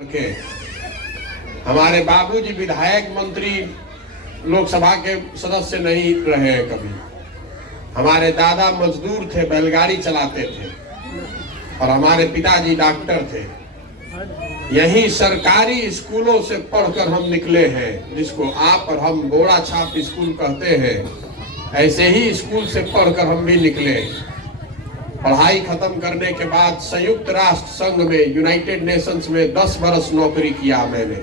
के हमारे बाबूजी विधायक मंत्री लोकसभा के सदस्य नहीं रहे हैं कभी। हमारे दादा मजदूर थे, बैलगाड़ी चलाते थे, और हमारे पिताजी डॉक्टर थे। यही सरकारी स्कूलों से पढ़कर हम निकले हैं, जिसको आप और हम बोरा छाप स्कूल कहते हैं। ऐसे ही स्कूल से पढ़कर हम भी निकले। पढ़ाई खत्म करने के बाद संयुक्त राष्ट्र संघ में, यूनाइटेड नेशंस में 10 बरस नौकरी किया मैंने।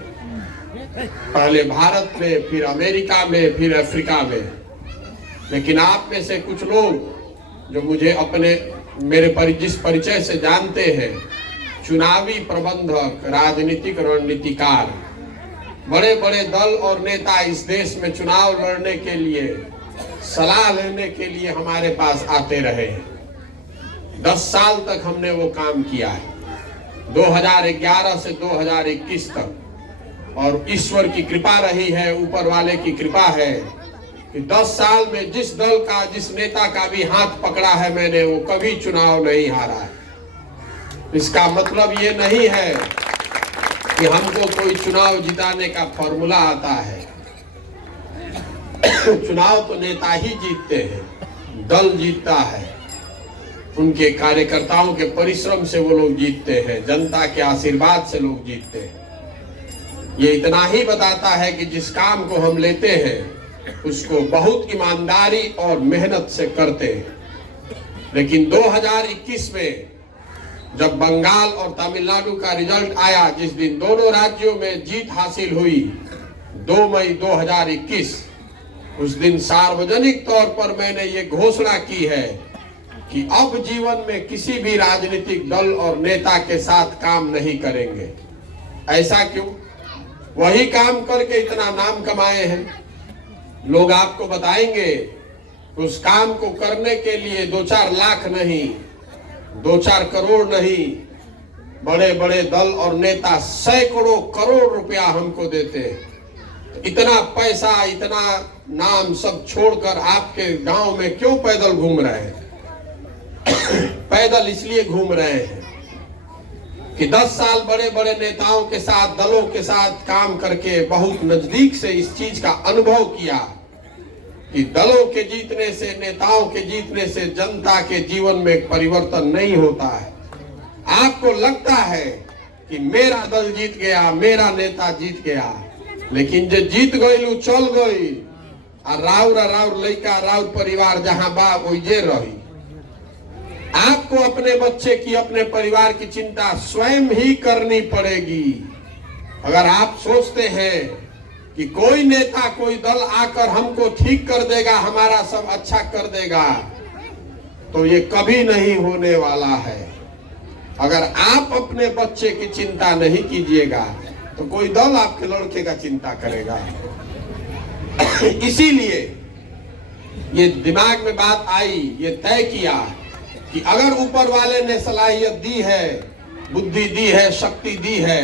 पहले भारत में, फिर अमेरिका में, फिर अफ्रीका में। लेकिन आप में से कुछ लोग जो मुझे मेरे जिस परिचय से जानते हैं, चुनावी प्रबंधक, राजनीतिक रणनीतिकार, बड़े बड़े दल और नेता इस देश में चुनाव लड़ने के लिए, सलाह लेने के लिए हमारे पास आते रहे हैं। 10 साल तक हमने वो काम किया है, 2011 से 2021 तक। और ईश्वर की कृपा रही है, ऊपर वाले की कृपा है कि 10 साल में जिस दल का, जिस नेता का भी हाथ पकड़ा है मैंने, वो कभी चुनाव नहीं हारा है। इसका मतलब ये नहीं है कि हमको कोई चुनाव जिताने का फॉर्मूला आता है। चुनाव तो नेता ही जीतते हैं, दल जीतता है, उनके कार्यकर्ताओं के परिश्रम से वो लोग जीतते हैं, जनता के आशीर्वाद से लोग जीतते हैं। ये इतना ही बताता है कि जिस काम को हम लेते हैं उसको बहुत ईमानदारी और मेहनत से करते हैं। लेकिन 2021 में जब बंगाल और तमिलनाडु का रिजल्ट आया, जिस दिन दोनों राज्यों में जीत हासिल हुई, 2 मई 2021, उस दिन सार्वजनिक तौर पर मैंने ये घोषणा की है कि अब जीवन में किसी भी राजनीतिक दल और नेता के साथ काम नहीं करेंगे। ऐसा क्यों? वही काम करके इतना नाम कमाए हैं। लोग आपको बताएंगे उस काम को करने के लिए 2-4 लाख नहीं, 2-4 करोड़ नहीं, बड़े बड़े दल और नेता सैकड़ों करोड़ रुपया हमको देते हैं। इतना पैसा, इतना नाम सब छोड़कर आपके गांव में क्यों पैदल घूम रहे हैं? पैदल इसलिए घूम रहे हैं कि 10 साल बड़े बड़े नेताओं के साथ, दलों के साथ काम करके बहुत नजदीक से इस चीज का अनुभव किया कि दलों के जीतने से, नेताओं के जीतने से जनता के जीवन में परिवर्तन नहीं होता है। आपको लगता है कि मेरा दल जीत गया, मेरा नेता जीत गया, लेकिन जो जीत गई चल गई, और राउर लड़का, राउर परिवार जहां बा वही रही। आपको अपने बच्चे की, अपने परिवार की चिंता स्वयं ही करनी पड़ेगी। अगर आप सोचते हैं कि कोई नेता, कोई दल आकर हमको ठीक कर देगा, हमारा सब अच्छा कर देगा, तो ये कभी नहीं होने वाला है। अगर आप अपने बच्चे की चिंता नहीं कीजिएगा तो कोई दल आपके लड़के का चिंता करेगा। इसीलिए ये दिमाग में बात आई, ये तय किया कि अगर ऊपर वाले ने सलाहियत दी है, बुद्धि दी है, शक्ति दी है,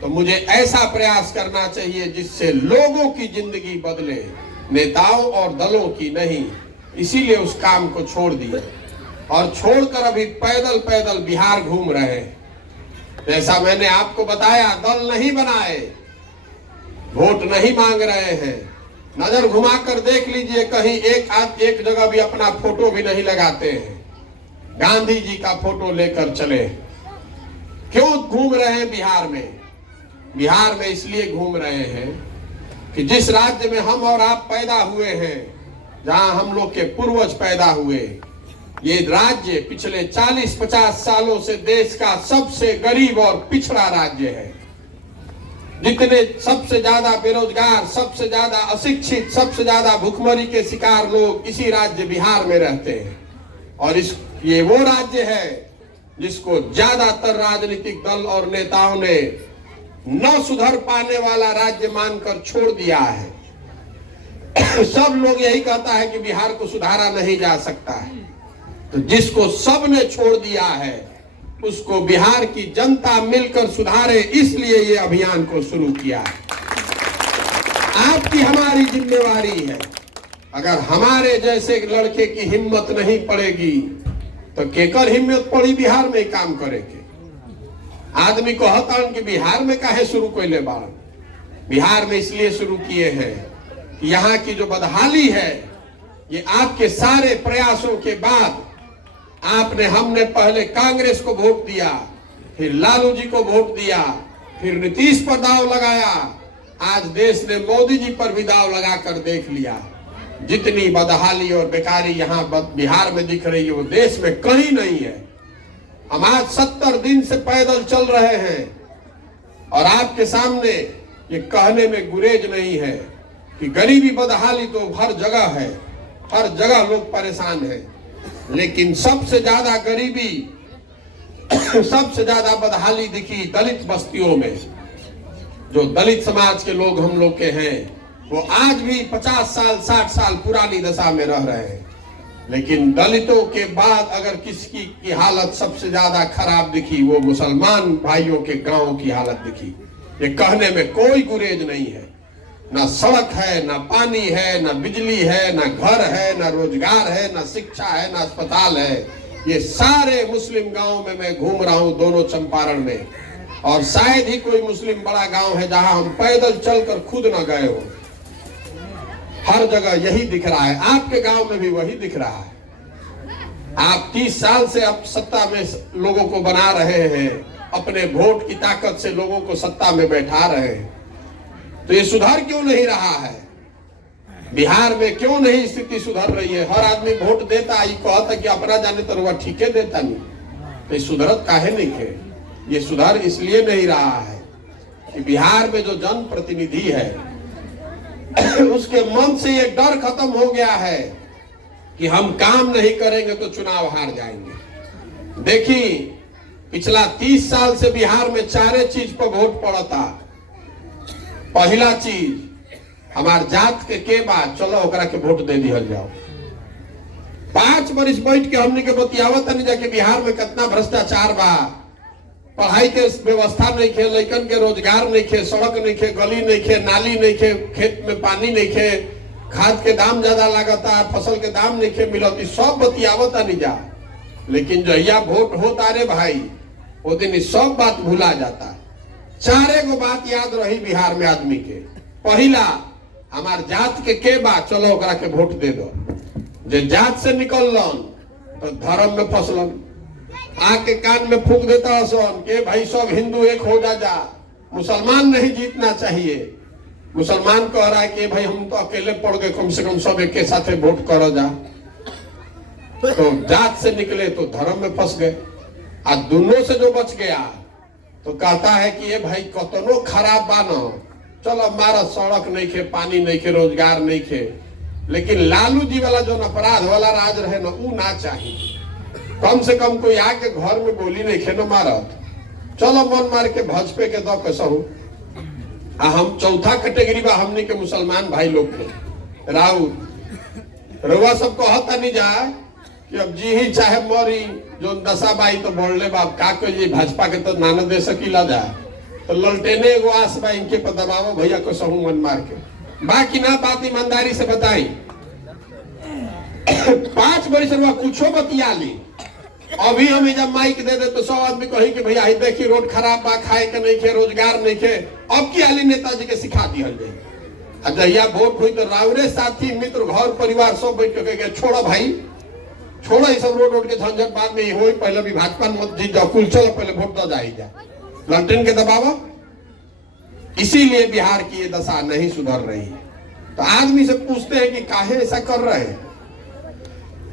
तो मुझे ऐसा प्रयास करना चाहिए जिससे लोगों की जिंदगी बदले, नेताओं और दलों की नहीं। इसीलिए उस काम को छोड़ दिया और छोड़कर अभी पैदल पैदल बिहार घूम रहे हैं। जैसा मैंने आपको बताया, दल नहीं बनाए, वोट नहीं मांग रहे हैं। नजर घुमाकर देख लीजिए, कहीं एक जगह भी अपना फोटो भी नहीं लगाते हैं। गांधी जी का फोटो लेकर चले। क्यों घूम रहे हैं बिहार में? बिहार में इसलिए घूम रहे हैं कि जिस राज्य में हम और आप पैदा हुए हैं, जहां हम लोग के पूर्वज पैदा हुए, ये राज्य पिछले 40-50 सालों से देश का सबसे गरीब और पिछड़ा राज्य है। जितने सबसे ज्यादा बेरोजगार, सबसे ज्यादा अशिक्षित, सबसे ज्यादा भूखमरी के शिकार लोग इसी राज्य बिहार में रहते हैं। और ये वो राज्य है जिसको ज्यादातर राजनीतिक दल और नेताओं ने न सुधर पाने वाला राज्य मानकर छोड़ दिया है। सब लोग यही कहता है कि बिहार को सुधारा नहीं जा सकता है। तो जिसको सब ने छोड़ दिया है उसको बिहार की जनता मिलकर सुधारे, इसलिए ये अभियान को शुरू किया है। आपकी हमारी जिम्मेवारी है। अगर हमारे जैसे लड़के की हिम्मत नहीं पड़ेगी तो केकर हिम्मत पड़ी बिहार में काम करेंगे? आदमी को कहता कि बिहार में काहे शुरू कैले बाण। बिहार में इसलिए शुरू किए हैं कि यहाँ की जो बदहाली है, ये आपके सारे प्रयासों के बाद हमने पहले कांग्रेस को वोट दिया, फिर लालू जी को वोट दिया, फिर नीतीश पर दाव लगाया, आज देश ने मोदी जी पर भी दाव लगाकर देख लिया। जितनी बदहाली और बेकारी यहाँ बिहार में दिख रही है वो देश में कहीं नहीं है। हम आज 70 दिन से पैदल चल रहे हैं और आपके सामने ये कहने में गुरेज नहीं है कि गरीबी बदहाली तो हर जगह है, हर जगह लोग परेशान हैं, लेकिन सबसे ज्यादा गरीबी सबसे ज्यादा बदहाली दिखी दलित बस्तियों में। जो दलित समाज के लोग हम लोग के हैं वो आज भी 50 साल 60 साल पुरानी दशा में रह रहे हैं। लेकिन दलितों के बाद अगर किसी की हालत सबसे ज्यादा खराब दिखी वो मुसलमान भाइयों के गांव की हालत दिखी। ये कहने में कोई गुरेज नहीं है। ना सड़क है, ना पानी है, ना बिजली है, ना घर है, ना रोजगार है, ना शिक्षा है, ना अस्पताल है। ये सारे मुस्लिम गांव में मैं घूम रहा हूं, दोनों चंपारण में, और शायद ही कोई मुस्लिम बड़ा गांव है जहां हम पैदल चलकर खुद ना गए हो। हर जगह यही दिख रहा है। आपके गांव में भी वही दिख रहा है। आप 30 साल से अब सत्ता में लोगों को बना रहे हैं, अपने वोट की ताकत से लोगों को सत्ता में बैठा रहे हैं, तो ये सुधार क्यों नहीं रहा है? बिहार में क्यों नहीं स्थिति सुधर रही है? हर आदमी वोट देता है, कहता कि अपना जाने तो वह ठीके देता नहीं, तो ये सुधरत काहे नहीं है? ये सुधार इसलिए नहीं रहा है कि बिहार में जो जनप्रतिनिधि है उसके मन से ये डर खत्म हो गया है कि हम काम नहीं करेंगे तो चुनाव हार जाएंगे। देखिए, पिछला 30 साल से बिहार में 4 चीज पर वोट पड़ता। पहला चीज, हमार जात के बाद चलो ओकरा के वोट दे दिया जाओ। 5 बरिस बैठ के हमने के बतियावत नहीं जाके बिहार में कितना भ्रष्टाचार बा, पढ़ाई के व्यवस्था नहीं खे, लइकन के रोजगार नहीं खे, सड़क नहीं खे, गली नहीं खे, नाली नहीं खे, खेत में पानी नहीं खे, खाद के दाम ज्यादा लागता, फसल के दाम नहीं खे मिलत, सब बतियावत नहीं जा। लेकिन जहिया वोट होता रे भाई, वो दिन सब बात भूला जाता। 4 गो बात याद रही बिहार में आदमी के। पहला, हमार जात के बात चलो ओकरा के वोट दे दो। जे जात से निकलन तो धर्म में फसलन, आके कान में फूंक देता हसन के भाई सब हिंदू एक हो जा, मुसलमान नहीं जीतना चाहिए। मुसलमान कह रहा है कि भाई हम तो अकेले पड़ गए, कम से कम सब एक के साथ वोट करो जा। तो जात से निकले तो धर्म में फंस गए। आज दोनों से जो बच गया तो कहता है कि ये भाई कतनो खराब बानो, चलो हमारा सड़क नहीं खे, पानी नहीं खे, रोजगार नहीं खे, लेकिन लालू जी वाला जो अपराध वाला राज रहे ना, वो ना चाहिए। कम से कम कोई आके घर में गोली नहीं खे न मारत, चलो मन मार के भजपे के दो कसहू। हम चौथा कैटेगरी बा हमने के मुसलमान भाई लोग के राउत रउआ सब कहता नहीं जा कि अब जी ही चाहे मरी, जो दशा बाई तो बोलने बाप का कहिए, भाजपा के तो नाना दे सकीला जा, तो ललटेने एगो आस बा इनके पर दबावो भैया को सहू मन मार के। बाकी ना बात ईमानदारी से बताई। 5 बरिस रुआ कुछो बतिया ली, अभी हम जब माइक दे दे तो 100 आदमी कही कि भैया देखी रोड खराब बा, खाए के नहीं खे, रोजगार नहीं खे। अब की आली नेताजी के सिखा दिया जाए। जहिया वोट हुई तो रावरे साथी मित्र घर परिवार सब बैठ के छोड़ो भाई, छोड़ो ये सब रोड के झंझट, बाद में हो, पहले भी भाजपा मत जीत जाओ, कुल चलो पहले वोट दो जा, लंटन के दबाव। इसीलिए बिहार की ये दशा नहीं सुधर रही है। तो आदमी से पूछते हैं कि काहे ऐसा कर रहे हैं,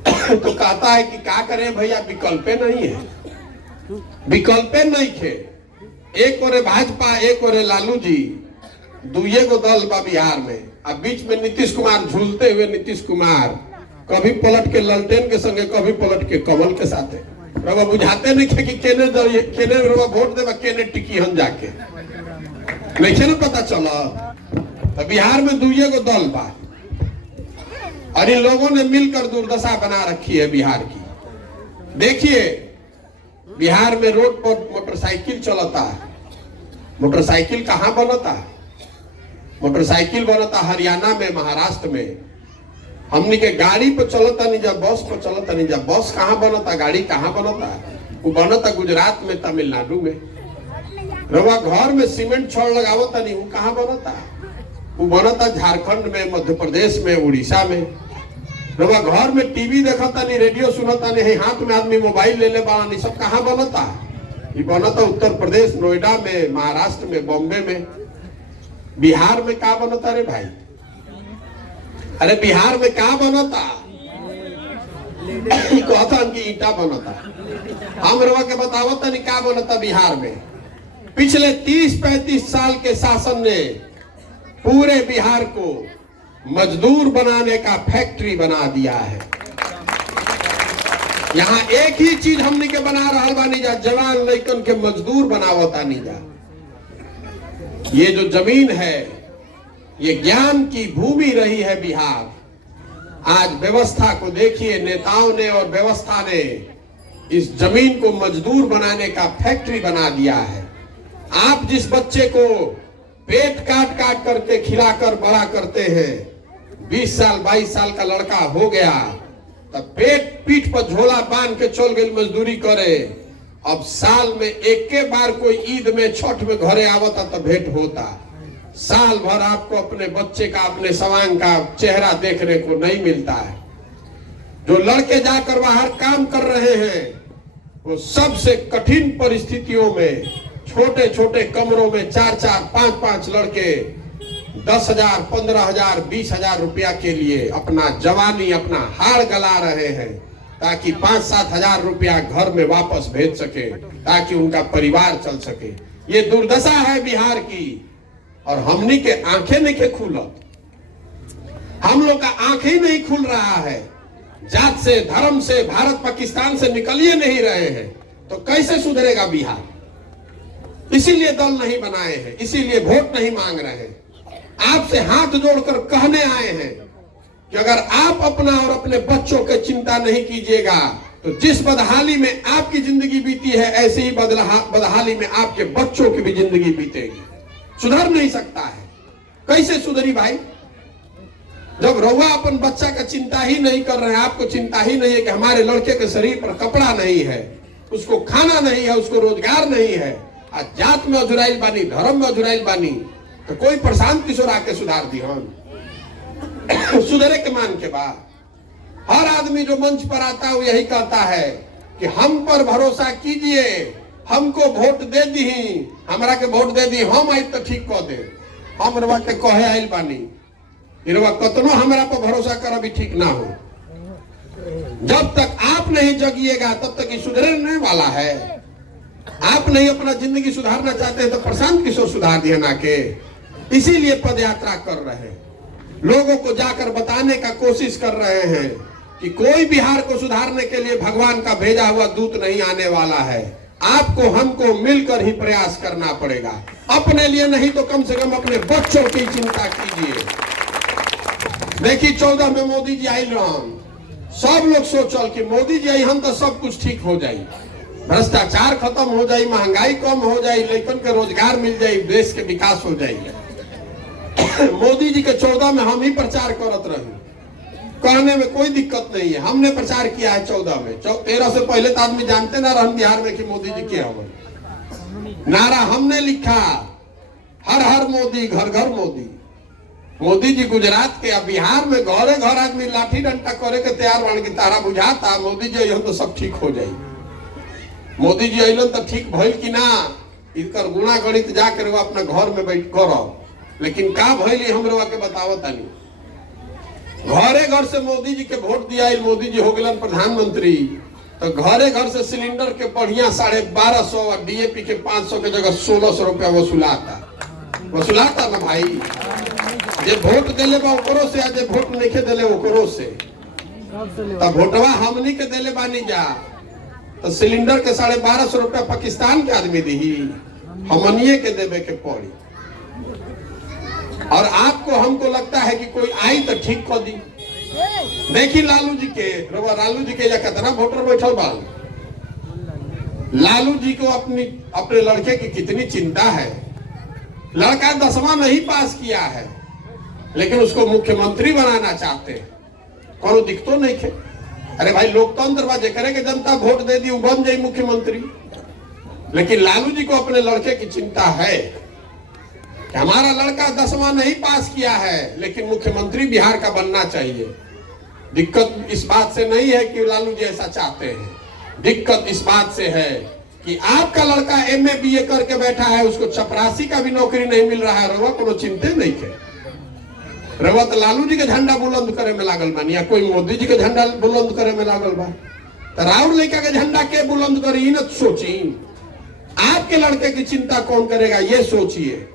तो कहता है कि क्या करें भैया, विकल्पे नहीं है, विकल्पे नहीं थे। एक ओरे भाजपा, एक ओरे लालू जी, दुए गो दल बा बिहार में। अब बीच में नीतीश कुमार झूलते हुए, नीतीश कुमार कभी पलट के ललटेन के संगे, कभी पलट के कमल के साथ। रवा बुझाते नहीं थे कि केने रवा वोट देवा, केने टिकी हम जाके नहीं ना पता चला। तो बिहार में दुए गो दल बा और इन लोगों ने मिलकर दुर्दशा बना रखी है बिहार की। देखिए, बिहार में रोड पर मोटरसाइकिल चलता है। मोटरसाइकिल कहाँ बनता? मोटरसाइकिल बनता हरियाणा में, महाराष्ट्र में। हमने के गाड़ी पर चलता नहीं जा, बस पर चलता नहीं जा। बस कहाँ बनता, गाड़ी कहाँ बनता? वो बनता गुजरात में, तमिलनाडु में। रवा घर में सीमेंट छड़ लगावता नहीं, वो कहाँ बनता? वो बनता झारखंड में, मध्य प्रदेश में, उड़ीसा में। रवा घर में टीवी देखता नहीं, रेडियो सुनता नहीं, हाथ में आदमी मोबाइल ले ले बाला नहीं, सब कहाँ बनता? ये बनता उत्तर प्रदेश, नोएडा में, महाराष्ट्र में, बॉम्बे में। बिहार में क्या बनता रे भाई? अरे बिहार में क्या बनता? कहता कि ईटा बनता। हम रवा के बतावता नहीं क्या बनता बिहार में। पिछले 30-35 साल के शासन ने पूरे बिहार को मजदूर बनाने का फैक्ट्री बना दिया है। यहाँ एक ही चीज हमने के बना रहा बानी जा, जवान लड़कन के मजदूर बनावता नहीं जा। ये जो जमीन है ये ज्ञान की भूमि रही है बिहार। आज व्यवस्था को देखिए, नेताओं ने और व्यवस्था ने इस जमीन को मजदूर बनाने का फैक्ट्री बना दिया है। आप जिस बच्चे को पेट काट काट करके खिलाकर बड़ा करते हैं, 20 साल 22 साल का लड़का हो गया तब पीठ पर झोला बांध के चल गई मजदूरी करे। अब साल में एक के बार कोई ईद में, छठ में घरे आवता तो भेंट होता। साल भर आपको अपने बच्चे का, अपने सवांग का चेहरा देखने को नहीं मिलता है। जो लड़के जाकर बाहर काम कर रहे हैं वो सबसे कठिन परिस्थितियों में, छोटे छोटे कमरों में 4-4, 5-5 लड़के 10,000, 15,000, 20,000 रुपया के लिए अपना जवानी, अपना हाड़ गला रहे हैं ताकि 5-7 हजार रुपया घर में वापस भेज सके, ताकि उनका परिवार चल सके। ये दुर्दशा है बिहार की। और हमनी के आंखें नहीं खुल, हम लोग का आंखें ही नहीं खुल रहा है। जात से, धर्म से, भारत पाकिस्तान से निकलिए नहीं रहे हैं तो कैसे सुधरेगा बिहार? इसीलिए दल नहीं बनाए हैं, इसीलिए वोट नहीं मांग रहे हैं। आपसे हाथ जोड़कर कहने आए हैं कि अगर आप अपना और अपने बच्चों की चिंता नहीं कीजिएगा तो जिस बदहाली में आपकी जिंदगी बीती है, ऐसे ही बदहाली में आपके बच्चों की भी जिंदगी बीतेगी। सुधर नहीं सकता है। कैसे सुधरी भाई? जब रउआ अपन बच्चा का चिंता ही नहीं कर रहे हैं, आपको चिंता ही नहीं है कि हमारे लड़के के शरीर पर कपड़ा नहीं है, उसको खाना नहीं है, उसको रोजगार नहीं है, आज जात में अजुराइल बानी, धर्म में अजुराइल बानी, तो कोई प्रशांत किशोर आके सुधार दी। हम सुधरे के मान के बाद हर आदमी जो मंच पर आता है वो यही कहता है कि हम पर भरोसा कीजिए, हमको वोट दे दी, हमरा के वोट दे दी, हम आई तो ठीक कह दे। हम रवा के कहे आइल बानी, रवा कतनो हमरा पर भरोसा कर अभी ठीक ना हो। जब तक आप नहीं जगिएगा तब तक ये सुधरने वाला है। आप नहीं अपना जिंदगी सुधारना चाहते हैं तो प्रशांत किशोर सुधार दिया ना के। इसीलिए पद यात्रा कर रहे हैं, लोगों को जाकर बताने का कोशिश कर रहे हैं कि कोई बिहार को सुधारने के लिए भगवान का भेजा हुआ दूत नहीं आने वाला है। आपको हमको मिलकर ही प्रयास करना पड़ेगा। अपने लिए नहीं तो कम से कम अपने बच्चों की चिंता कीजिए। देखिए 14 में मोदी जी आयल रहन, सब लोग सोचल कि मोदी जी आई हम तो सब कुछ ठीक हो जाए, भ्रष्टाचार खत्म हो जाए, महंगाई कम हो जाए, लड़कन के रोजगार मिल जाए, देश के विकास हो जाए। मोदी जी के 14 में हम ही प्रचार करत रहे, कहने में कोई दिक्कत नहीं है। हमने प्रचार किया है 14 में। 13 से पहले तो आदमी जानते ना रहन बिहार में कि मोदी जी क्या हो। नारा हमने लिखा, हर हर मोदी, घर घर मोदी। मोदी जी गुजरात के, अब बिहार में घरे घर आदमी लाठी डंडा करे के तैयार बन की तारा बुझाता मोदी जी अइहन तो सब ठीक हो जाए। मोदी जी अइलन तो ठीक भइल कि ना, इनकर गुणा गणित जाकर वो अपना घर में बैठ कर, लेकिन का भइल हम रवा के बतावत नहीं। घरे घर से मोदी जी के वोट दिया, मोदी जी हो गए प्रधानमंत्री, तो घरे घर से सिलेंडर के बढ़िया 1250 और डीएपी के 500 के जगह 1600 रुपया वसूलाता ना भाई। जे वोट दिले बा ओकरो से, जे वोट नहीं दिले ओकरो से, तब वोटवा हमनी के दिले बानी जा, तो सिलेंडर के 1250 रुपया पाकिस्तान के आदमी दी, हमनिए के देवे के पड़ी। और आपको हमको लगता है कि कोई आई तो ठीक कर दी। देखी लालू जी के, लालू जी के या कितना वोटर बैठल बा। लालू जी को अपने लड़के की कितनी चिंता है। लड़का 10वां नहीं पास किया है लेकिन उसको मुख्यमंत्री बनाना चाहते हैं, कोनो दिक्कतो नहीं है। अरे भाई लोकतंत्र बा, जेकरे के जनता वोट दे दी बन जाए मुख्यमंत्री। लेकिन लालू जी को अपने लड़के की चिंता है कि हमारा लड़का 10वां नहीं पास किया है लेकिन मुख्यमंत्री बिहार का बनना चाहिए। दिक्कत इस बात से नहीं है कि लालू जी ऐसा चाहते हैं, दिक्कत इस बात से है कि आपका लड़का MA BA करके बैठा है, उसको चपरासी का भी नौकरी नहीं मिल रहा है। रवा कोनो चिंते नहीं थे, रवा तो लालू जी के झंडा बुलंद करे में लागल बानी, या कोई मोदी जी के झंडा बुलंद करे में लागल बा। तो राहुल लड़का के झंडा के बुलंद करी न सोची, आपके लड़के की चिंता कौन करेगा ये सोचिए।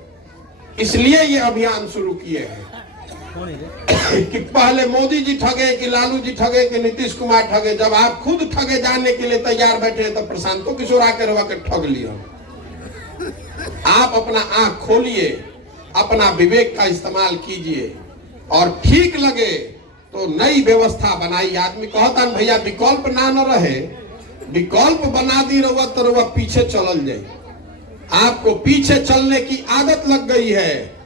इसलिए ये अभियान शुरू किए हैं कि पहले मोदी जी ठगे कि लालू जी ठगे कि नीतीश कुमार ठगे। जब आप खुद ठगे जाने के लिए तैयार बैठे तो प्रशांतो किशोर आके रवा के ठग लिया। आप अपना आंख खोलिए, अपना विवेक का इस्तेमाल कीजिए और ठीक लगे तो नई व्यवस्था बनाई। आदमी कहता है भैया विकल्प ना न रहे, विकल्प बना दी रवा तो रवा पीछे चलल जाए। आपको पीछे चलने की आदत लग गई है,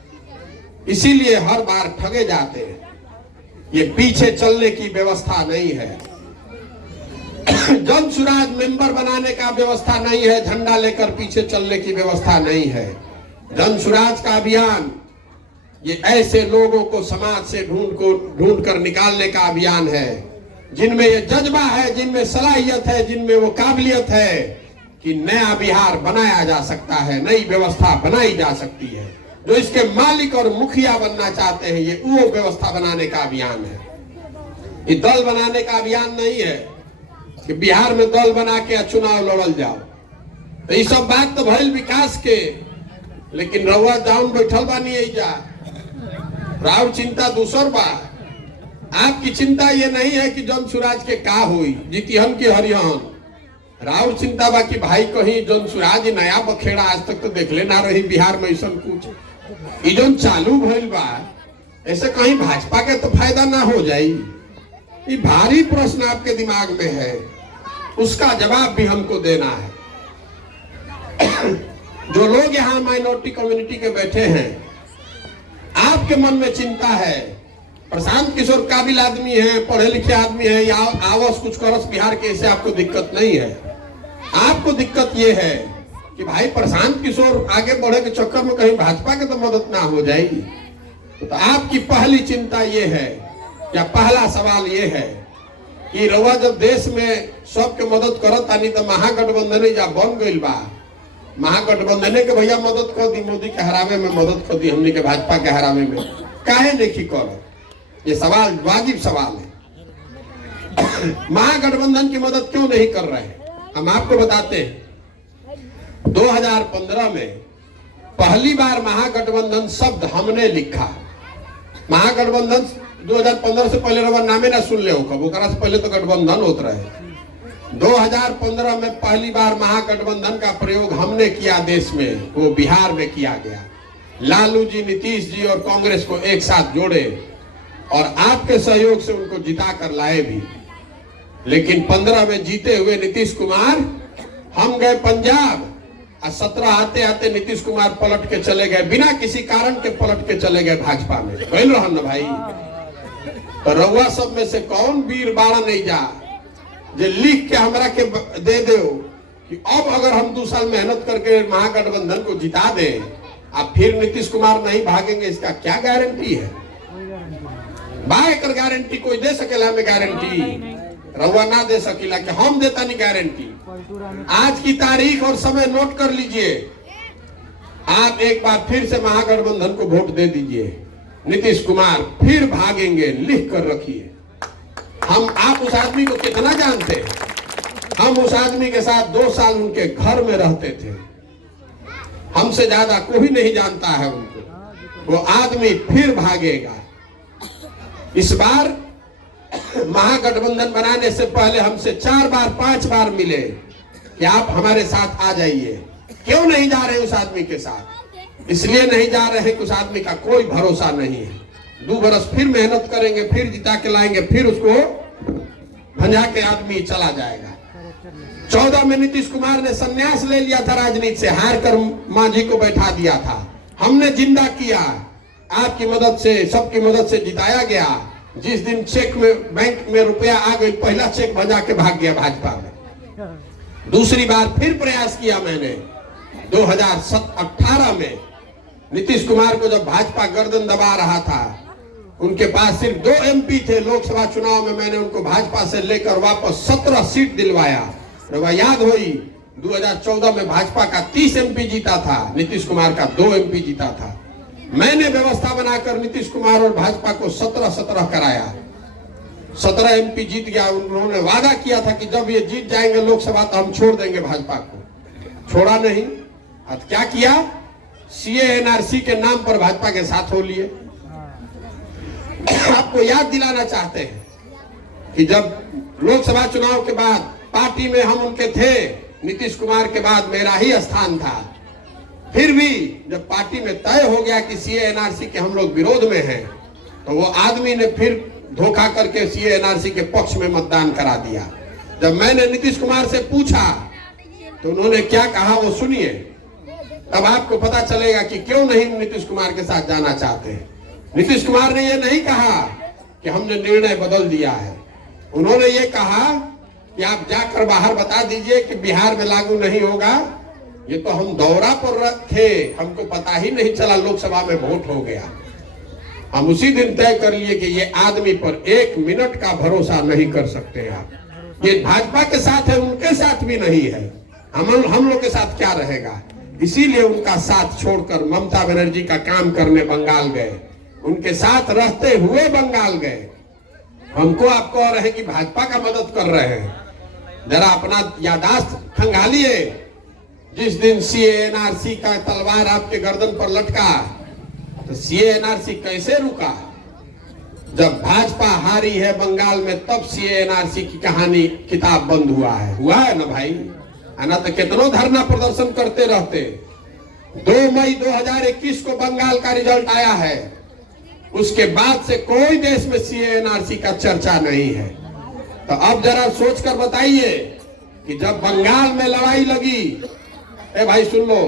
इसीलिए हर बार ठगे जाते हैं। ये पीछे चलने की व्यवस्था नहीं है। जन सुराज मेंबर बनाने का व्यवस्था नहीं है, झंडा लेकर पीछे चलने की व्यवस्था नहीं है। जन सुराज का अभियान ये ऐसे लोगों को समाज से ढूंढ कर निकालने का अभियान है जिनमें ये जज्बा है, जिनमें सलाहियत है, जिनमें वो काबिलियत है कि नया बिहार बनाया जा सकता है, नई व्यवस्था बनाई जा सकती है। जो इसके मालिक और मुखिया बनना चाहते हैं, ये वो व्यवस्था बनाने का अभियान है। ये दल बनाने का अभियान नहीं है कि बिहार में दल बना के चुनाव लड़ल जाओ। तो ये सब बात तो भइल विकास के, लेकिन रउआ डाउन बैठल बानी जा, राउर चिंता दूसर बा। आपकी चिंता ये नहीं है कि जन सुराज के का हुई, जीतिहन की हरिहन। राउर चिंता बा कि भाई कहीं जन सुराज नया बखेड़ा आज तक तो देखले ना रही बिहार में ऐसा कुछ। ये जो चालू भइल बा ऐसे कहीं भाजपा के तो फायदा ना हो जाई। ये भारी प्रश्न आपके दिमाग में है, उसका जवाब भी हमको देना है। जो लोग यहाँ माइनॉरिटी कम्युनिटी के बैठे हैं, आपके मन में चिंता है। प्रशांत किशोर काबिल आदमी है, पढ़े लिखे आदमी है, या आवस कुछ करस बिहार के, इससे आपको दिक्कत नहीं है। आपको दिक्कत ये है कि भाई प्रशांत किशोर आगे बढ़े के चक्कर में कहीं भाजपा के तो मदद ना हो जाएगी। तो आपकी पहली चिंता ये है, या पहला सवाल ये है कि रउआ जब देश में सबके मदद करत आनी तो महागठबंधन जा बन गई बा, महागठबंधन के भैया मदद कर दी, मोदी के हरावे में मदद कर दी, हमने के भाजपा के हरावे में काहे नहीं कर। ये सवाल वाजिब सवाल है। महागठबंधन की मदद क्यों नहीं कर रहे हैं? हम आपको बताते हैं। 2015 में पहली बार महागठबंधन शब्द हमने लिखा। महागठबंधन 2015 से पहले रवा नामे ना सुन ले हो, कब ओकरा से पहले तो गठबंधन होता रहे। 2015 में पहली बार महागठबंधन का प्रयोग हमने किया देश में, वो बिहार में किया गया। लालू जी, नीतीश जी और कांग्रेस को एक साथ जोड़े और आपके सहयोग से उनको जिता कर लाए भी। लेकिन 15 में जीते हुए नीतीश कुमार, हम गए पंजाब और 17 आते आते नीतीश कुमार पलट के चले गए, बिना किसी कारण के पलट के चले गए भाजपा में। कहल रहा ना भाई, तो रउआ सब में से कौन वीर बाड़ा नहीं जा जे लिख के हमरा के दे दो कि अब अगर हम 2 साल मेहनत करके महागठबंधन को जिता दें अब फिर नीतीश कुमार नहीं भागेंगे, इसका क्या गारंटी है? बाय कर गारंटी कोई दे सकेला? हमें गारंटी रउआ ना दे सकेला कि हम देता नहीं गारंटी। आज की तारीख और समय नोट कर लीजिए। आप एक बार फिर से महागठबंधन को वोट दे दीजिए, नीतीश कुमार फिर भागेंगे, लिख कर रखिए। आप उस आदमी को कितना जानते हैं? हम उस आदमी के साथ 2 साल उनके घर में रहते थे। हमसे ज्यादा कोई नहीं जानता है उनको। वो आदमी फिर भागेगा। इस बार महागठबंधन बनाने से पहले हमसे 4 बार 5 बार मिले कि आप हमारे साथ आ जाइए। क्यों नहीं जा रहे उस आदमी के साथ? इसलिए नहीं जा रहे कि उस आदमी का कोई भरोसा नहीं है। 2 बरस फिर मेहनत करेंगे, फिर जिता के लाएंगे, फिर उसको भंजा के आदमी चला जाएगा। 14 में नीतीश कुमार ने संन्यास ले लिया था राजनीति से, हार कर मांझी को बैठा दिया था। हमने जिंदा किया, आपकी मदद से, सबकी मदद से जिताया गया। जिस दिन चेक में बैंक में रुपया आ गई, पहला चेक भंजा के भाग गया भाजपा में। दूसरी बार फिर प्रयास किया मैंने 2018 में। नीतीश कुमार को जब भाजपा गर्दन दबा रहा था, उनके पास सिर्फ 2 MP थे लोकसभा चुनाव में, मैंने उनको भाजपा से लेकर वापस 17 सीट दिलवाया। वह याद होई 2014 में भाजपा का 30 MP जीता था, नीतीश कुमार का 2 MP जीता था। मैंने व्यवस्था बनाकर नीतीश कुमार और भाजपा को 17-17 कराया, 17 MP जीत गया। उन्होंने वादा किया था कि जब ये जीत जाएंगे लोकसभा तो हम छोड़ देंगे भाजपा को, छोड़ा नहीं। अब क्या किया, CA NRC के नाम पर भाजपा के साथ हो लिए। आपको याद दिलाना चाहते हैं कि जब लोकसभा चुनाव के बाद पार्टी में हम उनके थे, नीतीश कुमार के बाद मेरा ही स्थान था। फिर भी जब पार्टी में तय हो गया कि CA NRC के हम लोग विरोध में हैं, तो वो आदमी ने फिर धोखा करके CA NRC के पक्ष में मतदान करा दिया। जब मैंने नीतीश कुमार से पूछा तो उन्होंने क्या कहा वो सुनिए, तब आपको पता चलेगा कि क्यों नहीं नीतीश कुमार के साथ जाना चाहते हैं। नीतीश कुमार ने ये नहीं कहा कि हमने निर्णय बदल दिया है, उन्होंने ये कहा कि आप जाकर बाहर बता दीजिए कि बिहार में लागू नहीं होगा। ये तो हम दौरा पर थे, हमको पता ही नहीं चला लोकसभा में वोट हो गया। हम उसी दिन तय कर लिए कि ये आदमी पर 1 मिनट का भरोसा नहीं कर सकते आप। ये भाजपा के साथ है, उनके साथ भी नहीं है, हम लोग के साथ क्या रहेगा। इसीलिए उनका साथ छोड़कर ममता बनर्जी का काम करने बंगाल गए, उनके साथ रहते हुए बंगाल गए। हमको आप कह रहे हैं कि भाजपा का मदद कर रहे हैं, जरा अपना यादाश्त खंगालिए। जिस दिन CA NRC का तलवार आपके गर्दन पर लटका तो CA NRC कैसे रुका। जब भाजपा हारी है बंगाल में, तब CA NRC की कहानी किताब बंद हुआ है ना भाई, है ना। तो कितनों धरना प्रदर्शन करते रहते। 2 मई 2021 को बंगाल का रिजल्ट आया है, उसके बाद से कोई देश में CA NRC का चर्चा नहीं है। तो अब जरा सोचकर बताइए कि जब बंगाल में लड़ाई लगी, ए भाई सुन लो,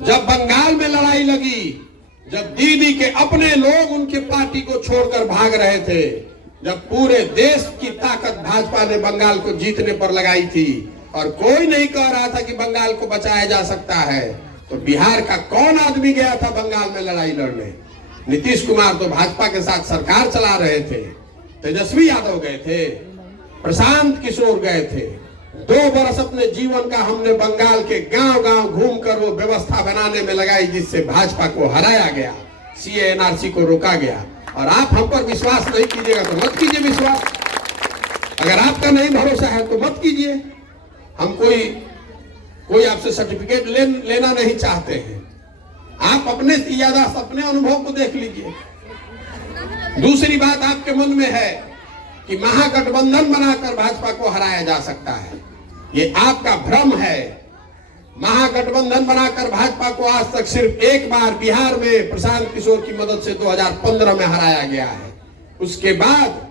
जब बंगाल में लड़ाई लगी, जब दीदी के अपने लोग उनके पार्टी को छोड़कर भाग रहे थे, जब पूरे देश की ताकत भाजपा ने बंगाल को जीतने पर लगाई थी और कोई नहीं कह रहा था कि बंगाल को बचाया जा सकता है, तो बिहार का कौन आदमी गया था बंगाल में लड़ाई लड़ने। नीतीश कुमार तो भाजपा के साथ सरकार चला रहे थे, तेजस्वी यादव गए थे, प्रशांत किशोर गए थे। 2 बरस अपने जीवन का हमने बंगाल के गांव-गांव घूमकर वो व्यवस्था बनाने में लगाई जिससे भाजपा को हराया गया, CA NRC को रोका गया। और आप हम पर विश्वास नहीं कीजिएगा तो मत कीजिए विश्वास। अगर आपका नहीं भरोसा है तो मत कीजिए। हम कोई आपसे सर्टिफिकेट लेना नहीं चाहते हैं। आप अपने यादाश्त, अपने अनुभव को देख लीजिए। दूसरी बात आपके मन में है कि महागठबंधन बनाकर भाजपा को हराया जा सकता है, ये आपका भ्रम है। महागठबंधन बनाकर भाजपा को आज तक सिर्फ एक बार बिहार में प्रशांत किशोर की मदद से 2015 में हराया गया है। उसके बाद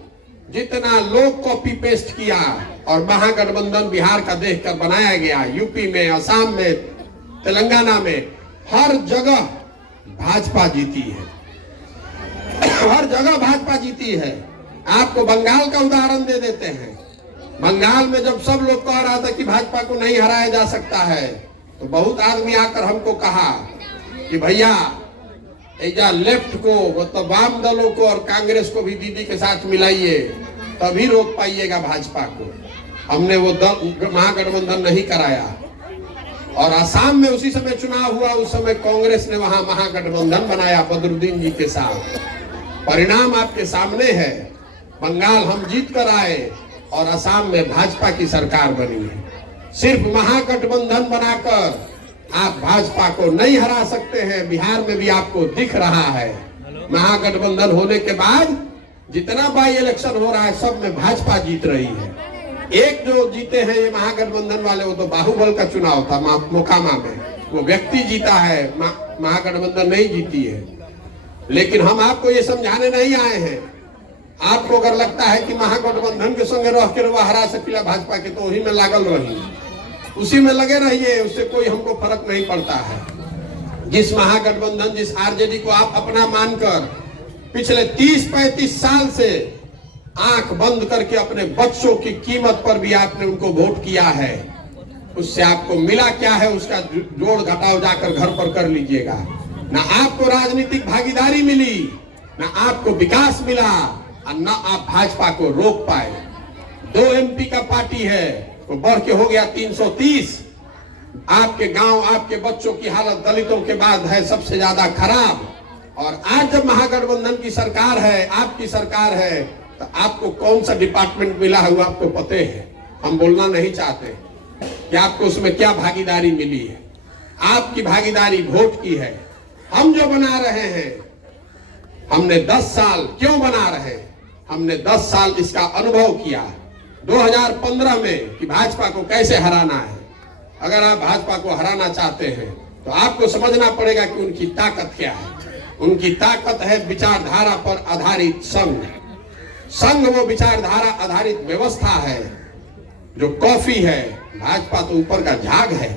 जितना लोग कॉपी पेस्ट किया और महागठबंधन बिहार का देखकर बनाया गया, यूपी में, असम में, तेलंगाना में, हर जगह भाजपा जीती है, हर जगह भाजपा जीती है। आपको बंगाल का उदाहरण दे देते हैं। बंगाल में जब सब लोग कह रहा था कि भाजपा को नहीं हराया जा सकता है, तो बहुत आदमी आकर हमको कहा कि भैया ऐजा लेफ्ट को, मतलब वाम दलों को और कांग्रेस को भी दीदी के साथ मिलाइए, तभी रोक पाइएगा भाजपा को। हमने वो महागठबंधन नहीं कराया। और असम में उसी समय चुनाव हुआ, उस समय कांग्रेस ने वहां महागठबंधन बनाया बदरुद्दीन जी के साथ। परिणाम आपके सामने है। बंगाल हम जीत कर आए और असम में भाजपा की सरकार बनी है। सिर्फ महागठबंधन बनाकर आप भाजपा को नहीं हरा सकते हैं। बिहार में भी आपको दिख रहा है, महागठबंधन होने के बाद जितना बाई इलेक्शन हो रहा है सब में भाजपा जीत रही है। एक जो जीते हैं ये महागठबंधन वाले, वो तो बाहुबल का चुनाव था मोकामा में, वो व्यक्ति जीता है, महागठबंधन नहीं जीती है। लेकिन हम आपको ये समझाने नहीं आए हैं। आपको अगर लगता है कि महागठबंधन के संग रह के वो हरा सकेला भाजपा के, तो वही में लागल रही, उसी में लगे रहिए, उससे कोई हमको फर्क नहीं पड़ता है। जिस महागठबंधन, जिस आरजेडी को आप अपना मानकर पिछले 30-35 साल से आंख बंद करके अपने बच्चों की कीमत पर भी आपने उनको वोट किया है। उससे आपको मिला क्या है उसका जोड़ घटाव जाकर घर पर कर लीजिएगा। ना आपको राजनीतिक भागीदारी मिली, ना आपको विकास मिला, और ना आप भाजपा को रोक पाए। 2 MP का पार्टी है, वो बढ़ के हो गया 330। आपके गांव, आपके बच्चों की हालत दलितों के बाद है सबसे ज्यादा खराब। और आज जब महागठबंधन की सरकार है, आपकी सरकार है, तो आपको कौन सा डिपार्टमेंट मिला है वो आपको पता है। हम बोलना नहीं चाहते कि आपको उसमें क्या भागीदारी मिली है। आपकी भागीदारी वोट की है। हम जो बना रहे हैं, हमने 10 साल क्यों बना रहे हैं, हमने 10 साल इसका अनुभव किया 2015 में कि भाजपा को कैसे हराना है। अगर आप भाजपा को हराना चाहते हैं तो आपको समझना पड़ेगा कि उनकी ताकत क्या है। उनकी ताकत है विचारधारा पर आधारित संघ। संघ वो विचारधारा आधारित व्यवस्था है जो कॉफी है। भाजपा तो ऊपर का झाग है।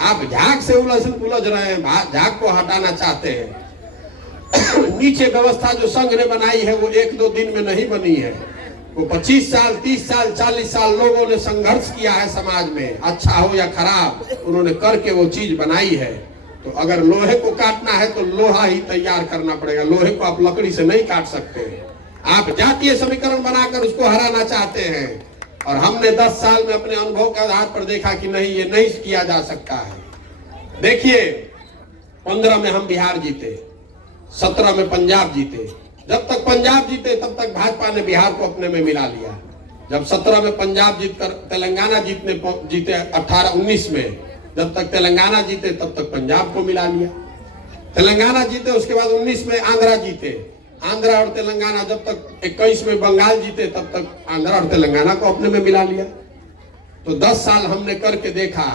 आप झाग से उलझ रहे हैं, झाग को हटाना चाहते हैं। नीचे व्यवस्था जो संघ ने बनाई है वो 1-2 दिन में नहीं बनी है। वो 25 साल, 30 साल, 40 साल लोगों ने संघर्ष किया है समाज में, अच्छा हो या खराब, उन्होंने करके वो चीज बनाई है। तो अगर लोहे को काटना है तो लोहा ही तैयार करना पड़ेगा। लोहे को आप लकड़ी से नहीं काट सकते। आप जातीय समीकरण बनाकर उसको हराना चाहते हैं, और हमने 10 साल में अपने अनुभव के आधार पर देखा कि नहीं, ये नहीं किया जा सकता है। देखिए, 15 में हम बिहार जीते, 17 में पंजाब जीते। जब तक पंजाब जीते तब तक भाजपा ने बिहार को अपने में मिला लिया। जब 17 में पंजाब जीतकर तेलंगाना जीते 18-19 में, जब तक तेलंगाना जीते तब तक पंजाब को मिला लिया। तेलंगाना जीते, उसके बाद 19 में आंध्रा जीते। आंध्रा और तेलंगाना, जब तक 21 में बंगाल जीते तब तक आंध्रा और तेलंगाना को अपने में मिला लिया। तो 10 साल हमने करके देखा,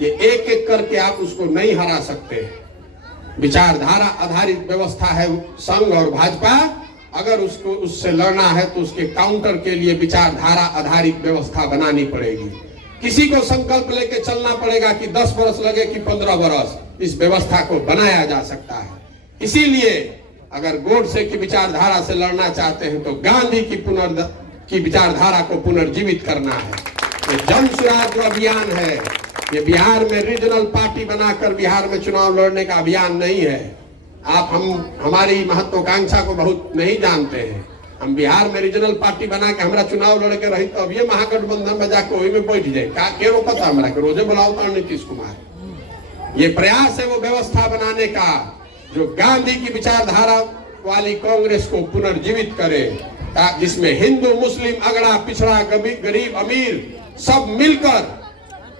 ये एक एक करके आप उसको नहीं हरा सकते। विचारधारा आधारित व्यवस्था है संघ और भाजपा। अगर उसको उससे लड़ना है तो उसके काउंटर के लिए विचारधारा आधारित व्यवस्था बनानी पड़ेगी। किसी को संकल्प लेके चलना पड़ेगा कि 10 वर्ष लगे कि 15 वर्ष, इस व्यवस्था को बनाया जा सकता है। इसीलिए अगर गोडसे की विचारधारा से लड़ना चाहते हैं तो गांधी की विचारधारा को पुनर्जीवित करना है। ये जन स्वराज अभियान है। ये बिहार में रीजनल पार्टी बनाकर बिहार में चुनाव लड़ने का अभियान नहीं है। आप हमारी महत्वाकांक्षा को बहुत नहीं जानते हैं। हम बिहार में रीजनल पार्टी बना के हमारा चुनाव लड़ के रही तो अब ये महागठबंधन में जाके वही में बैठ जाए का के पता हमारा के रोजे बुलाओ तो नीतीश कुमार। ये प्रयास है वो व्यवस्था बनाने का जो गांधी की विचारधारा वाली कांग्रेस को पुनर्जीवित करे, जिसमें हिंदू, मुस्लिम, अगड़ा, पिछड़ा, गरीब, अमीर सब मिलकर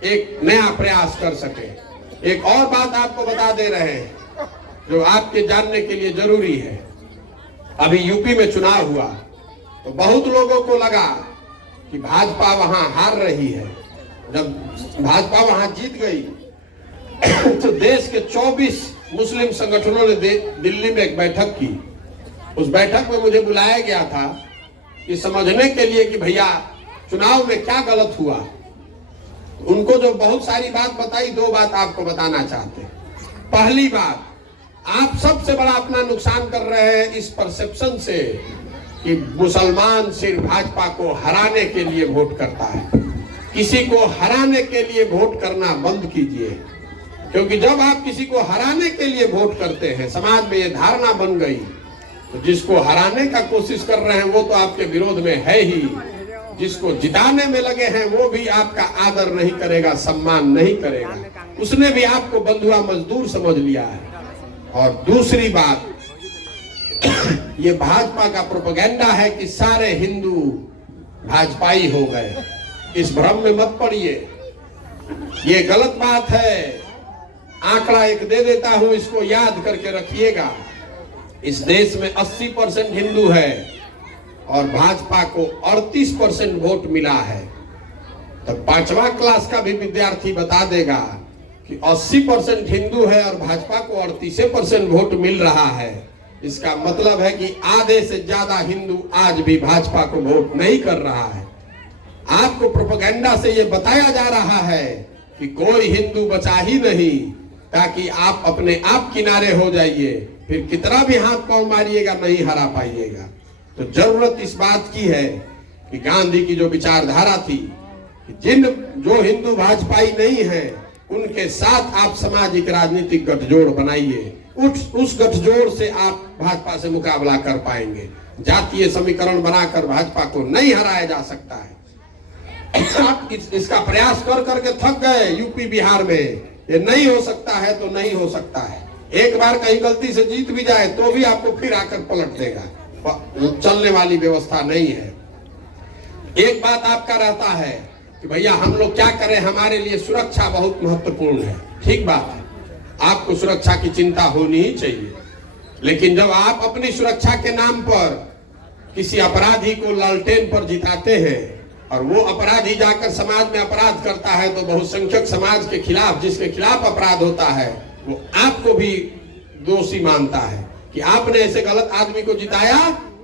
एक नया प्रयास कर सके। एक और बात आपको बता दे रहे हैं जो आपके जानने के लिए जरूरी है। अभी यूपी में चुनाव हुआ तो बहुत लोगों को लगा कि भाजपा वहां हार रही है। जब भाजपा वहां जीत गई तो देश के 24 मुस्लिम संगठनों ने दिल्ली में एक बैठक की। उस बैठक में मुझे बुलाया गया था कि समझने के लिए कि भैया चुनाव में क्या गलत हुआ। उनको जो बहुत सारी बात बताई, 2 बात आपको बताना चाहते हैं। पहली बात, आप सबसे बड़ा अपना नुकसान कर रहे हैं इस परसेप्शन से कि मुसलमान सिर्फ भाजपा को हराने के लिए वोट करता है। किसी को हराने के लिए वोट करना बंद कीजिए, क्योंकि जब आप किसी को हराने के लिए वोट करते हैं, समाज में ये धारणा बन गई, तो जिसको हराने का कोशिश कर रहे हैं वो तो आपके विरोध में है ही। जिसको जिताने में लगे हैं वो भी आपका आदर नहीं करेगा, सम्मान नहीं करेगा। उसने भी आपको बंधुआ मजदूर समझ लिया है। और दूसरी बात, ये भाजपा का प्रोपेगेंडा है कि सारे हिंदू भाजपाई हो गए। इस भ्रम में मत पड़िए, ये गलत बात है। आंकड़ा एक दे देता हूं, इसको याद करके रखिएगा। इस देश में 80% हिंदू है और भाजपा को 38% वोट मिला है। तो 5वां क्लास का भी विद्यार्थी बता देगा कि 80% हिंदू है और भाजपा को 38% वोट मिल रहा है। इसका मतलब है कि आधे से ज्यादा हिंदू आज भी भाजपा को वोट नहीं कर रहा है। आपको प्रोपेगेंडा से ये बताया जा रहा है कि कोई हिंदू बचा ही नहीं, ताकि आप अपने आप किनारे हो जाइए। फिर कितना भी हाथ पांव मारिएगा नहीं हरा पाइएगा। तो जरूरत इस बात की है कि गांधी की जो विचारधारा थी, जो हिंदू भाजपाई नहीं है उनके साथ आप सामाजिक राजनीतिक गठजोड़ बनाइए। उस गठजोड़ से आप भाजपा से मुकाबला कर पाएंगे। जातीय समीकरण बनाकर भाजपा को नहीं हराया जा सकता है। आप इसका प्रयास कर करके थक गए यूपी बिहार में। ये नहीं हो सकता है तो नहीं हो सकता है। एक बार कहीं गलती से जीत भी जाए तो भी आपको फिर आकर पलट देगा। चलने वाली व्यवस्था नहीं है। एक बात आपका रहता है कि भैया हम लोग क्या करें, हमारे लिए सुरक्षा बहुत महत्वपूर्ण है। ठीक बात है, आपको सुरक्षा की चिंता होनी ही चाहिए, लेकिन जब आप अपनी सुरक्षा के नाम पर किसी अपराधी को लालटेन पर जिताते हैं और वो अपराधी जाकर समाज में अपराध करता है, तो बहुसंख्यक समाज के खिलाफ, जिसके खिलाफ अपराध होता है, वो आपको भी दोषी मानता है कि आपने ऐसे गलत आदमी को जिताया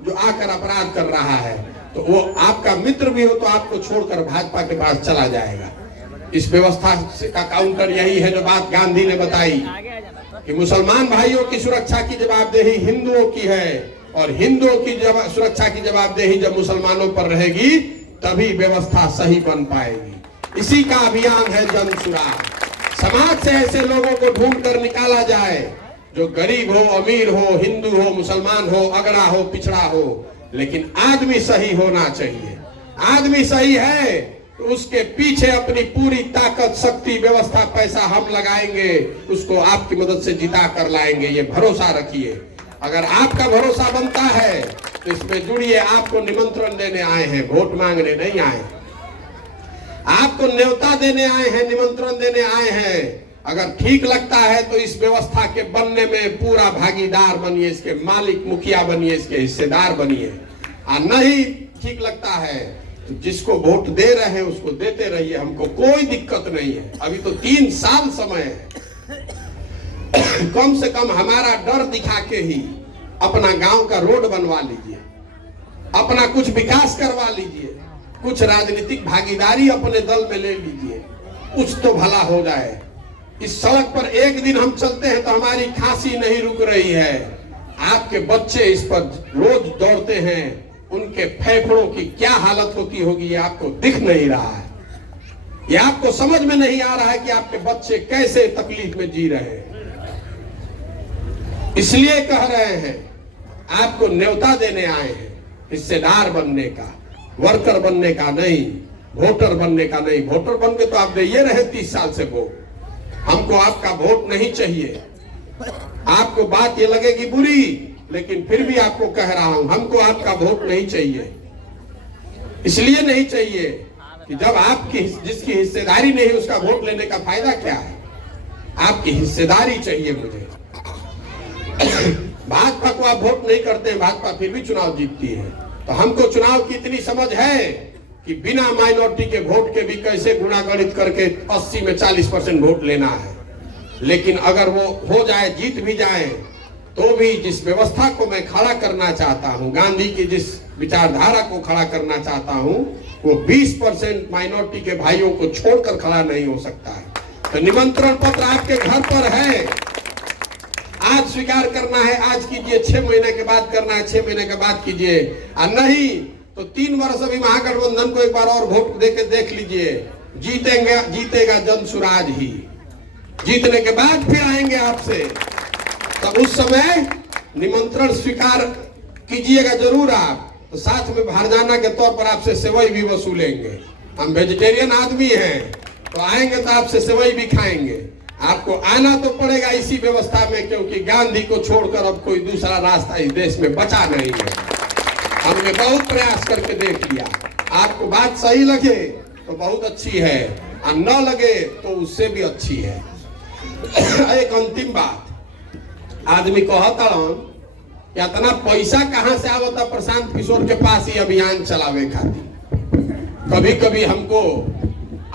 जो आकर अपराध कर रहा है। तो वो आपका मित्र भी हो तो आपको छोड़कर भाजपा के पास चला जाएगा। इस व्यवस्था का काउंटर यही है जो बात गांधी ने बताई कि मुसलमान भाइयों की सुरक्षा की जवाबदेही हिंदुओं की है, और हिंदुओं की सुरक्षा की जवाबदेही जब मुसलमानों पर रहेगी तभी व्यवस्था सही बन पाएगी। इसी का अभियान है जन सुराग। समाज से ऐसे लोगों को ढूंढ कर निकाला जाए जो गरीब हो, अमीर हो, हिंदू हो, मुसलमान हो, अगड़ा हो, पिछड़ा हो, लेकिन आदमी सही होना चाहिए। आदमी सही है तो उसके पीछे अपनी पूरी ताकत, शक्ति, व्यवस्था, पैसा हम लगाएंगे, उसको आपकी मदद से जिता कर लाएंगे। ये भरोसा रखिए। अगर आपका भरोसा बनता है तो इसमें जुड़िए। आपको निमंत्रण देने आए हैं, वोट मांगने नहीं आए। आपको न्योता देने आए हैं, निमंत्रण देने आए हैं। अगर ठीक लगता है तो इस व्यवस्था के बनने में पूरा भागीदार बनिए, इसके मालिक, मुखिया बनिए, इसके हिस्सेदार बनिए। और नहीं ठीक लगता है तो जिसको वोट दे रहे हैं उसको देते रहिए, हमको कोई दिक्कत नहीं है। अभी तो 3 साल समय है। कम से कम हमारा डर दिखा के ही अपना गांव का रोड बनवा लीजिए, अपना कुछ विकास करवा लीजिए, कुछ राजनीतिक भागीदारी अपने दल में ले लीजिए, कुछ तो भला हो जाए। इस सड़क पर एक दिन हम चलते हैं तो हमारी खांसी नहीं रुक रही है। आपके बच्चे इस पर रोज दौड़ते हैं, उनके फेफड़ों की क्या हालत होती होगी ये आपको दिख नहीं रहा है। ये आपको समझ में नहीं आ रहा है कि आपके बच्चे कैसे तकलीफ में जी रहे हैं। इसलिए कह रहे हैं, आपको न्योता देने आए हैं, हिस्सेदार बनने का, वर्कर बनने का नहीं, वोटर बनने का नहीं। वोटर बन के तो आप दे रहे 30 साल से वोट। हमको आपका वोट नहीं चाहिए। आपको बात ये लगेगी बुरी, लेकिन फिर भी आपको कह रहा हूं, हमको आपका वोट नहीं चाहिए। इसलिए नहीं चाहिए कि जब आपकी जिसकी हिस्सेदारी नहीं उसका वोट लेने का फायदा क्या है। आपकी हिस्सेदारी चाहिए मुझे। भाजपा को आप वोट नहीं करते हैं, भाजपा फिर भी चुनाव जीतती है। तो हमको चुनाव की इतनी समझ है कि बिना माइनॉरिटी के वोट के भी कैसे गुणागणित करके 80 में 40% वोट लेना है। लेकिन अगर वो हो जाए, जीत भी जाए, तो भी जिस व्यवस्था को मैं खड़ा करना चाहता हूं, गांधी की जिस विचारधारा को खड़ा करना चाहता हूं, वो 20% माइनॉरिटी के भाइयों को छोड़कर खड़ा नहीं हो सकता है। तो निमंत्रण पत्र आपके घर पर है, आज स्वीकार करना है, आज कीजिए। 6 महीने के बाद करना है, 6 महीने के बाद कीजिए। और नहीं तो 3 वर्ष अभी महागठबंधन को एक बार और वोट देके देख लीजिए। जीतेगा जन सुराज ही। जीतने के बाद फिर आएंगे आपसे, तब उस समय निमंत्रण स्वीकार कीजिएगा जरूर। आप तो साथ में भारजाना के तौर पर आपसे सेवई भी वसूलेंगे। हम वेजिटेरियन आदमी हैं, तो आएंगे तो आपसे सेवई भी खाएंगे। आपको आना तो पड़ेगा इसी व्यवस्था में, क्योंकि गांधी को छोड़कर अब कोई दूसरा रास्ता इस देश में बचा नहीं है। हमने बहुत प्रयास करके देख लिया। आपको बात सही लगे तो बहुत अच्छी है, और न लगे तो उससे भी अच्छी है। एक अंतिम बात, आदमी कहता कि इतना पैसा कहां से आवता प्रशांत किशोर के पास ही अभियान चलावे खातिर। कभी कभी हमको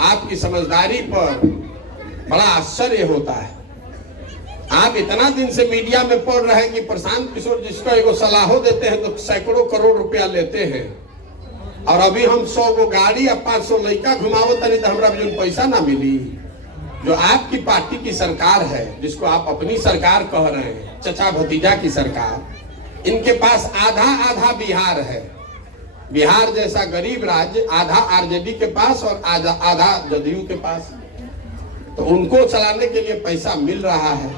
आपकी समझदारी पर बड़ा आश्चर्य होता है। आप इतना दिन से मीडिया में पढ़ रहे हैं कि प्रशांत किशोर जिसको एगो सलाहो देते हैं तो सैकड़ों करोड़ रुपया लेते हैं, और अभी हम 100 गो गाड़ी या 500 लड़का घुमावत नहीं तो हमरा भी पैसा ना मिली। जो आपकी पार्टी की सरकार है, जिसको आप अपनी सरकार कह रहे हैं, चचा भतीजा की सरकार, इनके पास आधा आधा बिहार है। बिहार जैसा गरीब राज्य आधा आरजेडी के पास और आधा आधा जदयू के पास, तो उनको चलाने के लिए पैसा मिल रहा है।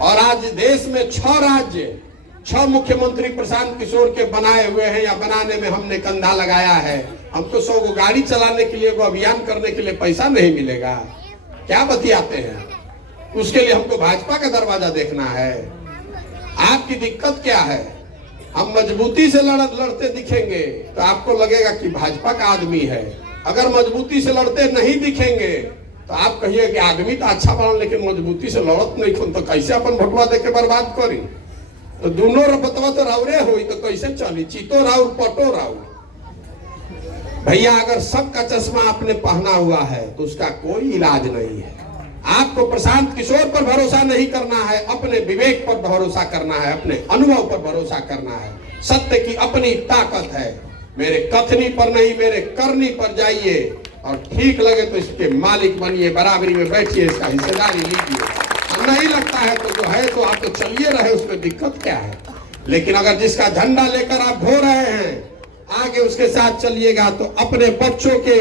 और आज देश में 6 राज्य 6 मुख्यमंत्री प्रशांत किशोर के बनाए हुए हैं या बनाने में हमने कंधा लगाया है। हमको 100 गो गाड़ी चलाने के लिए, वो अभियान करने के लिए पैसा नहीं मिलेगा, क्या बतियाते हैं? उसके लिए हमको भाजपा का दरवाजा देखना है। आपकी दिक्कत क्या है? हम मजबूती से लड़ते दिखेंगे तो आपको लगेगा कि भाजपा का आदमी है। अगर मजबूती से लड़ते नहीं दिखेंगे तो आप कहिए कि आदमी तो अच्छा बना लेकिन मजबूती से लड़त नहीं खुद, तो कैसे अपन भोटवा दे के बर्बाद करी? तो दोनों रपतवा तो राउरे हुई तो कैसे चली? चीतो राउर पटो राउर। भैया अगर सबका चश्मा आपने पहना हुआ है तो उसका कोई इलाज नहीं है। आपको प्रशांत किशोर पर भरोसा नहीं करना है, अपने विवेक पर भरोसा करना है, अपने अनुभव पर भरोसा करना है। सत्य की अपनी ताकत है। मेरे कथनी पर नहीं, मेरे करनी पर जाइए और ठीक लगे तो इसके मालिक बनिए, बराबरी में बैठिए, इसका हिस्सेदारी लीजिए। नहीं लगता है तो जो है तो आप तो चलिए रहे, उसमें दिक्कत क्या है? लेकिन अगर जिसका झंडा लेकर आप ढो रहे हैं आगे उसके साथ चलिएगा तो अपने बच्चों के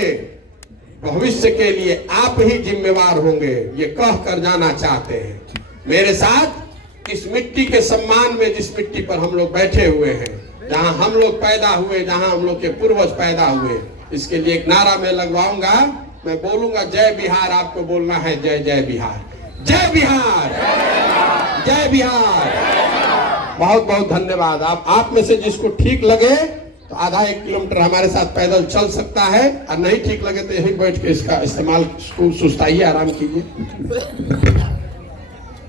भविष्य के लिए आप ही जिम्मेवार होंगे, ये कह कर जाना चाहते हैं। मेरे साथ इस मिट्टी के सम्मान में, जिस मिट्टी पर हम लोग बैठे हुए हैं, जहां हम लोग पैदा हुए, जहां हम लोग के पूर्वज पैदा हुए, इसके लिए एक नारा मैं लगवाऊंगा। मैं बोलूंगा जय बिहार, आपको बोलना है जय जय बिहार, जय बिहार, जय बिहार। बहुत बहुत धन्यवाद। आप में से जिसको ठीक लगे तो आधा 1 किलोमीटर हमारे साथ पैदल चल सकता है, और नहीं ठीक लगे तो यहीं बैठ के इसका इस्तेमाल सुस्ताइए, आराम कीजिए।